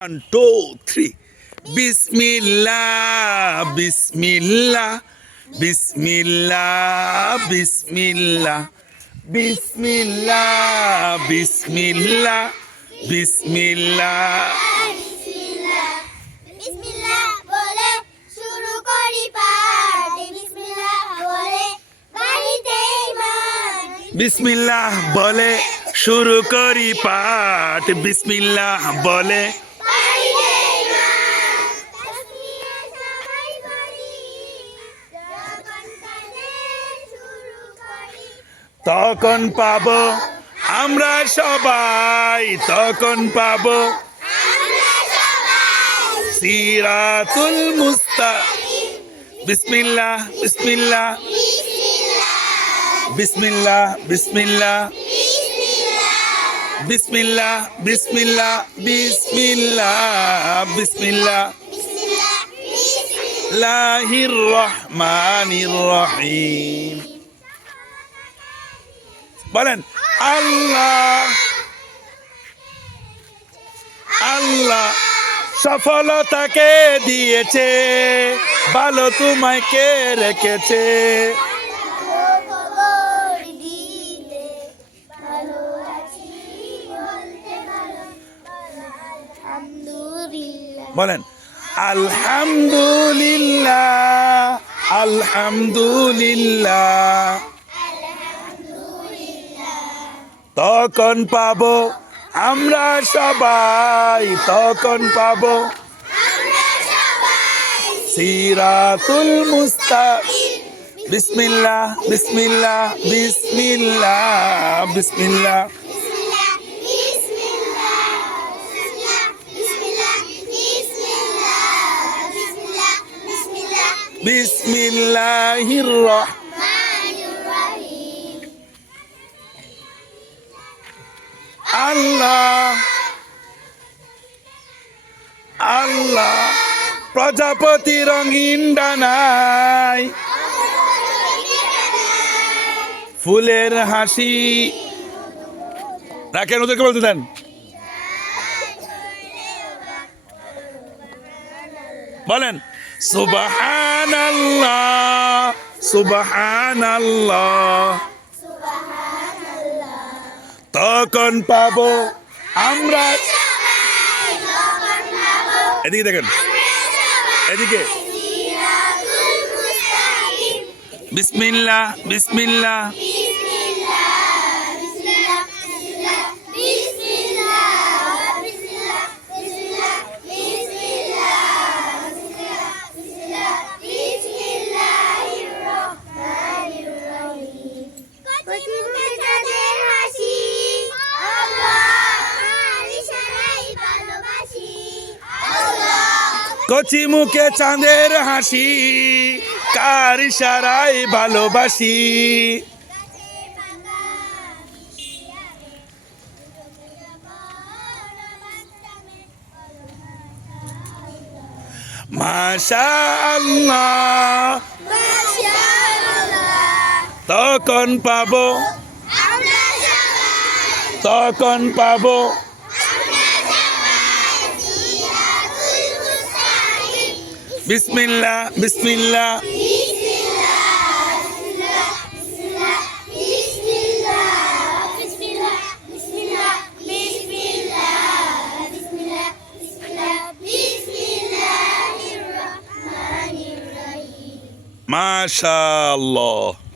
1, 2, 3. Bismillah, Bismillah, Bismillah, Bismillah, Bismillah, Bismillah, Bismillah. বিসমিল্লাহ বলে শুরু করি পাঠ বিসমিল্লাহ বলে বাড়িতে ঈমান বিসমিল্লাহ বলে শুরু করি পাঠ বিসমিল্লাহ বলে বাড়িতে ঈমান তাসবিহ সবাই করি যখন কাজে শুরু করি তখন পাবো আমরা সবাই তখন পাবো আমরা সবাই সিরাতুল মুস্তাকিম বিসমিল্লাহ বিসমিল্লাহ বিসমিল্লাহ বিসমিল্লাহ বিসমিল্লাহ বিসমিল্লাহ বিসমিল্লাহ বিসমিল্লাহ লাহির রহমানির রহিম বলেন আল্লাহ আল্লাহ সফলতাকে দিয়েছে ভালো তোমায় কে রেখেছে খবর দিতে ভালো আছি বলতে ভালো আলহামদুলিল্লাহ বলেন আলহামদুলিল্লাহ আলহামদুলিল্লাহ তখন পাবো আমরা সবাই তখন পাবো সিরাতুল মুস্তাকিম বিসমিল্লাহ বিসমিল্লাহ বিসমিল্লাহ বিসমিল্লাহ বিসমিল্লাহির আল্লাহ আল্লাহ প্রজাপতি রঙিন ডানায় ফুলের হাসি রাখেন ওদেরকে বলতে দেন বলেন সুবহানাল্লাহ সুবহানাল্লাহ তখন পাবো আমরা এদিকে দেখেন এদিকে বিসমিল্লাহ বিসমিল্লাহ কচি মুখে চাঁদের হাসি কার ইশারায় ভালোবাসি মাশাআল্লাহ তখন পাবো তখন পাবো বিসমিল্লাহ বিসমিল্লাহ মাশাআল্লাহ।